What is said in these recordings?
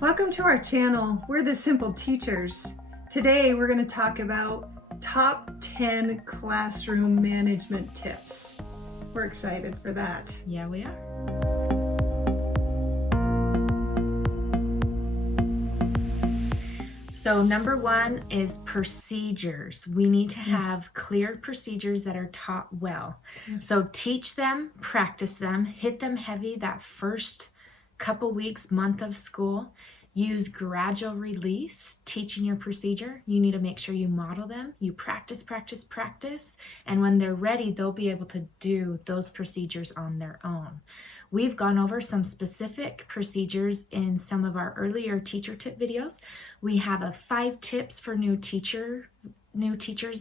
Welcome to our channel. We're the Simple Teachers. Today we're going to talk about top 10 classroom management tips. We're excited for that. Yeah, we are. So number one is procedures. We need to have clear procedures that are taught well. So teach them, practice them, hit them heavy that first couple weeks, month of school. Use gradual release, teaching your procedure. You need to make sure you model them. You practice, practice, practice. And when they're ready, they'll be able to do those procedures on their own. We've gone over some specific procedures in some of our earlier teacher tip videos. We have a 5 tips for new teachers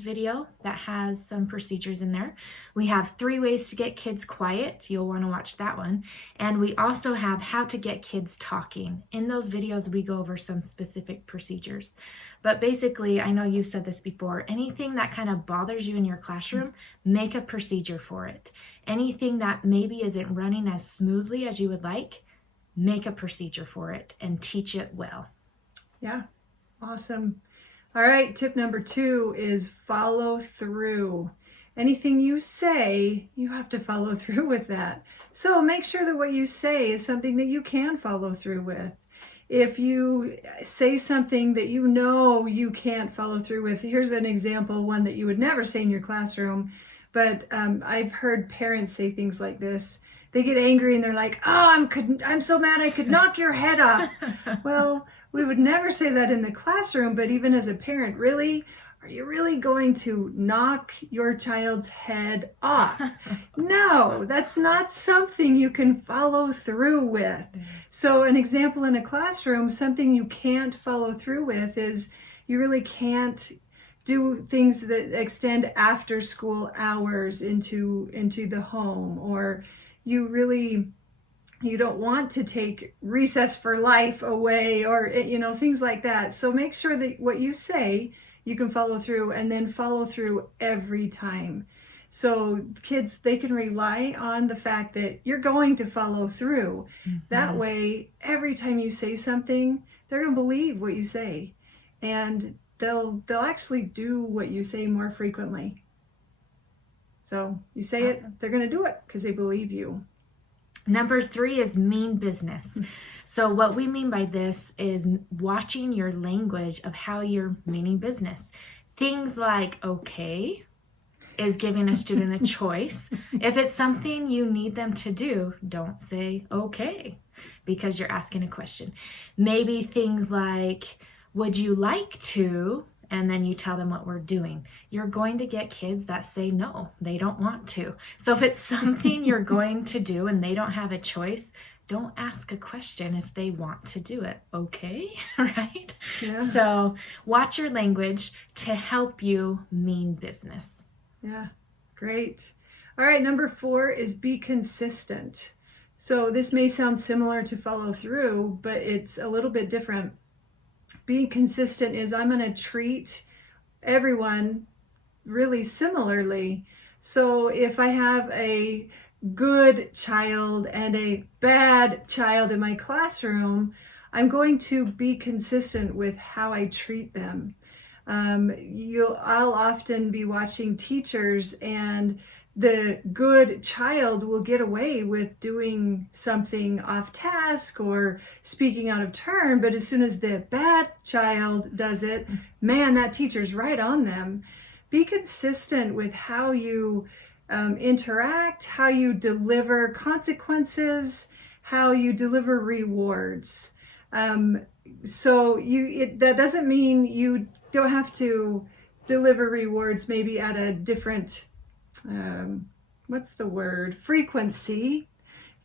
video that has some procedures in there. We have 3 ways to get kids quiet. You'll want to watch that one. And we also have how to get kids talking. In those videos, we go over some specific procedures. But basically, I know you've said this before, anything that kind of bothers you in your classroom, make a procedure for it. Anything that maybe isn't running as smoothly as you would like, make a procedure for it and teach it well. Yeah, awesome. All right, tip number 2 is follow through. Anything you say, you have to follow through with that. So make sure that what you say is something that you can follow through with. If you say something that you know you can't follow through with, here's an example, one that you would never say in your classroom, but I've heard parents say things like this. They get angry and they're like, oh, I'm so mad I could knock your head off. Well, we would never say that in the classroom, but even as a parent, really? Are you really going to knock your child's head off? No, that's not something you can follow through with. So an example in a classroom, something you can't follow through with is you really can't do things that extend after school hours into the home, or you don't want to take recess for life away, or things like that. So make sure that what you say you can follow through, and then follow through every time. So kids, they can rely on the fact that you're going to follow through. That way, every time you say something, they're going to believe what you say, and they'll actually do what you say more frequently. So you say it, they're going to do it because they believe you. Number 3 is mean business. So what we mean by this is watching your language of how you're meaning business. Things like okay is giving a student a choice. If it's something you need them to do, don't say okay because you're asking a question. Maybe things like, would you like to? And then you tell them what we're doing. You're going to get kids that say no, they don't want to. So if it's something you're going to do and they don't have a choice, don't ask a question if they want to do it, okay? Right? Yeah. So watch your language to help you mean business. Yeah, great. All right, number 4 is be consistent. So this may sound similar to follow through, but it's a little bit different. Being consistent is I'm going to treat everyone really similarly. So if I have a good child and a bad child in my classroom, I'm going to be consistent with how I treat them. I'll often be watching teachers, and the good child will get away with doing something off task or speaking out of turn, but as soon as the bad child does it, man, that teacher's right on them. Be consistent with how you interact, how you deliver consequences, how you deliver rewards. So that doesn't mean you don't have to deliver rewards maybe at a different frequency,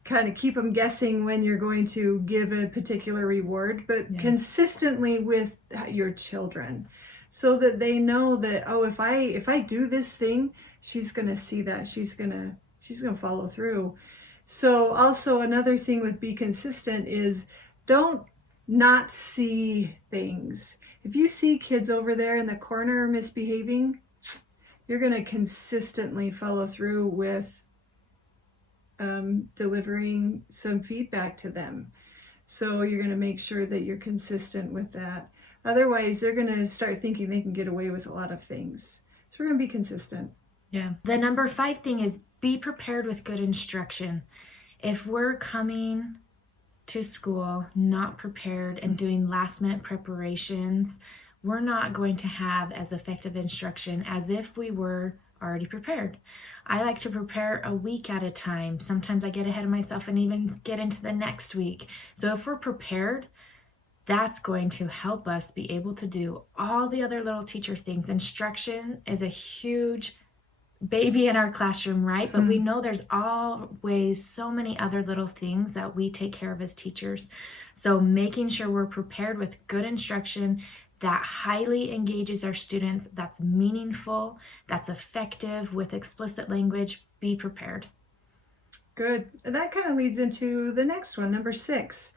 kind of keep them guessing when you're going to give a particular reward, but consistently with your children, so that they know that, oh, if I do this thing, she's going to see that, she's going to follow through. So also another thing with be consistent is don't not see things. If you see kids over there in the corner misbehaving, you're going to consistently follow through with delivering some feedback to them. So you're going to make sure that you're consistent with that. Otherwise, they're going to start thinking they can get away with a lot of things. So we're going to be consistent. Yeah. The number 5 thing is be prepared with good instruction. If we're coming to school not prepared and doing last minute preparations, we're not going to have as effective instruction as if we were already prepared. I like to prepare a week at a time. Sometimes I get ahead of myself and even get into the next week. So if we're prepared, that's going to help us be able to do all the other little teacher things. Instruction is a huge baby in our classroom, right? But we know there's always so many other little things that we take care of as teachers. So making sure we're prepared with good instruction that highly engages our students, that's meaningful, that's effective with explicit language, be prepared. Good. And that kind of leads into the next one, number 6,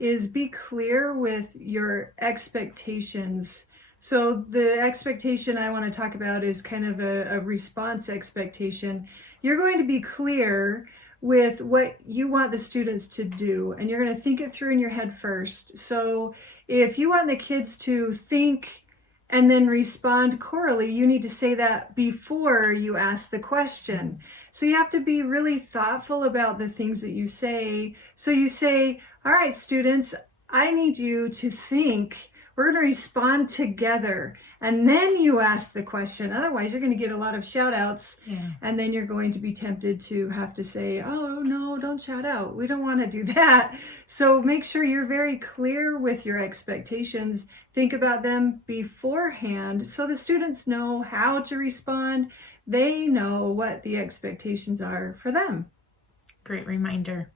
is be clear with your expectations. So the expectation I want to talk about is kind of a response expectation. You're going to be clear with what you want the students to do, and you're going to think it through in your head first. So if you want the kids to think and then respond chorally, you need to say that before you ask the question. So you have to be really thoughtful about the things that you say. So you say, all right, students, I need you to think. We're going to respond together. And then you ask the question. Otherwise, you're going to get a lot of shout outs. Yeah. And then you're going to be tempted to have to say, oh, no, don't shout out. We don't want to do that. So make sure you're very clear with your expectations. Think about them beforehand so the students know how to respond. They know what the expectations are for them. Great reminder.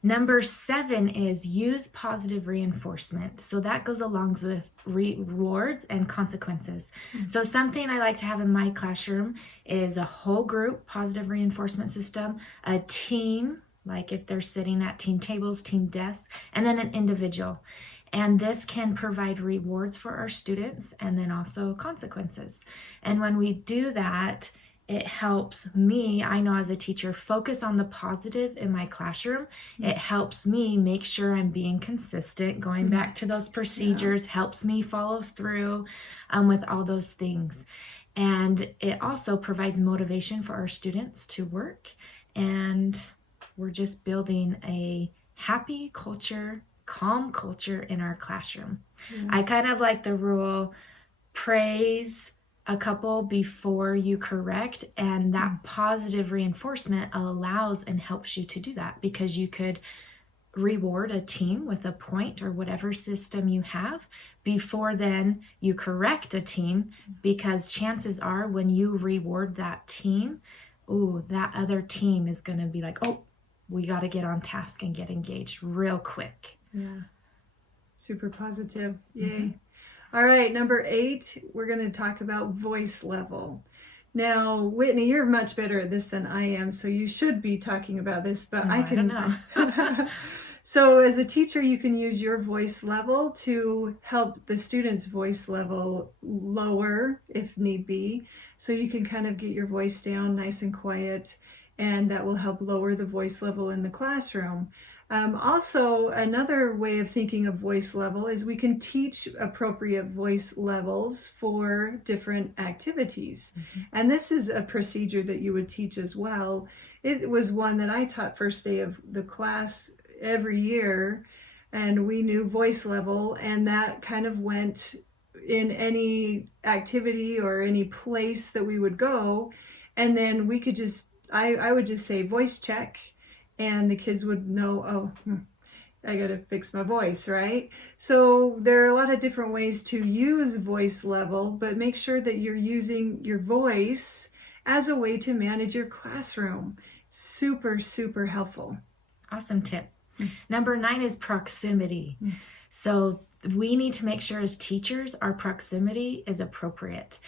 Number 7 is use positive reinforcement. So that goes along with rewards and consequences. So something I like to have in my classroom is a whole group positive reinforcement system, a team, like if they're sitting at team tables, team desks, and then an individual. And this can provide rewards for our students and then also consequences. And when we do that, it helps me, I know as a teacher, focus on the positive in my classroom. It helps me make sure I'm being consistent, going back to those procedures, helps me follow through with all those things. And it also provides motivation for our students to work. And we're just building a happy culture, calm culture in our classroom. I kind of like the rule, praise a couple before you correct, and that positive reinforcement allows and helps you to do that, because you could reward a team with a point or whatever system you have before then you correct a team, because chances are when you reward that team, that other team is going to be like, oh, we got to get on task and get engaged real quick. Yeah, super positive. Yay. All right, number 8, we're going to talk about voice level. Now, Whitney, you're much better at this than I am, so you should be talking about this, but I can. I don't know. So as a teacher, you can use your voice level to help the student's voice level lower if need be. So you can kind of get your voice down nice and quiet, and that will help lower the voice level in the classroom. Also, another way of thinking of voice level is we can teach appropriate voice levels for different activities. And this is a procedure that you would teach as well. It was one that I taught first day of the class every year, and we knew voice level, and that kind of went in any activity or any place that we would go. And then we could just, I would just say voice check, and the kids would know, I got to fix my voice, right? So there are a lot of different ways to use voice level, but make sure that you're using your voice as a way to manage your classroom. Super, super helpful. Awesome tip. Number 9 is proximity. So we need to make sure as teachers, our proximity is appropriate.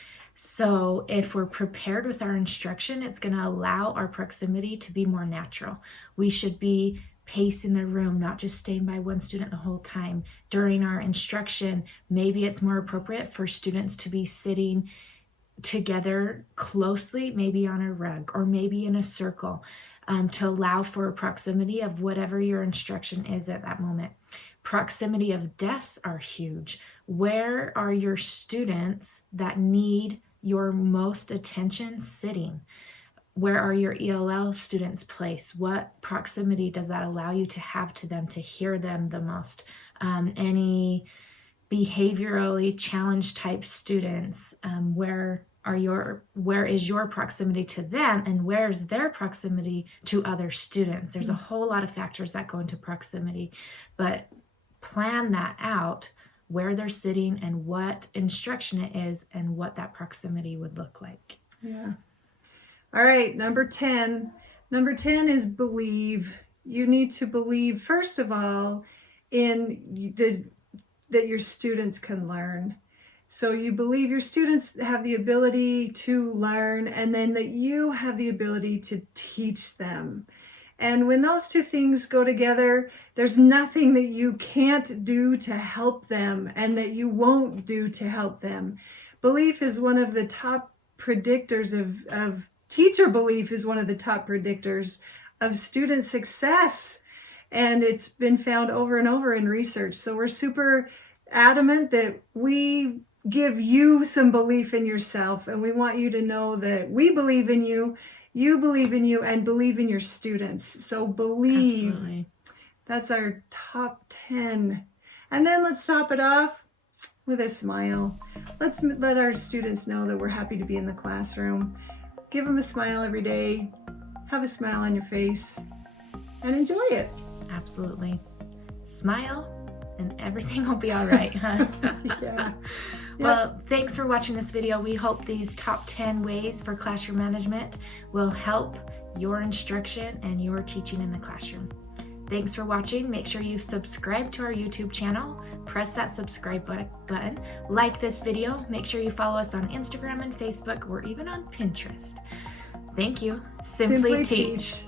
So if we're prepared with our instruction, it's going to allow our proximity to be more natural. We should be pacing the room, not just staying by one student the whole time. During our instruction, maybe it's more appropriate for students to be sitting together closely, maybe on a rug or maybe in a circle, to allow for a proximity of whatever your instruction is at that moment. Proximity of desks are huge. Where are your students that need your most attention sitting? Where are your ELL students placed? What proximity does that allow you to have to them to hear them the most? Any behaviorally challenged type students, where is your proximity to them, and where is their proximity to other students? There's a whole lot of factors that go into proximity, but plan that out, where they're sitting and what instruction it is and what that proximity would look like. Yeah. All right, number 10. Number 10 is believe. You need to believe, first of all, in that your students can learn. So you believe your students have the ability to learn, and then that you have the ability to teach them. And when those two things go together, there's nothing that you can't do to help them and that you won't do to help them. Belief is one of the top predictors of teacher belief is one of the top predictors of student success. And it's been found over and over in research. So we're super adamant that we give you some belief in yourself. And we want you to know that we believe in you, you believe in you, and believe in your students. So believe. Absolutely. That's our top 10. And then let's top it off with a smile. Let's let our students know that we're happy to be in the classroom. Give them a smile every day. Have a smile on your face and enjoy it. Absolutely. Smile and everything will be all right, huh? Yeah. Well, thanks for watching this video. We hope these top 10 ways for classroom management will help your instruction and your teaching in the classroom. Thanks for watching. Make sure you subscribe to our YouTube channel. Press that subscribe button. Like this video. Make sure you follow us on Instagram and Facebook or even on Pinterest. Thank you. Simply Teach.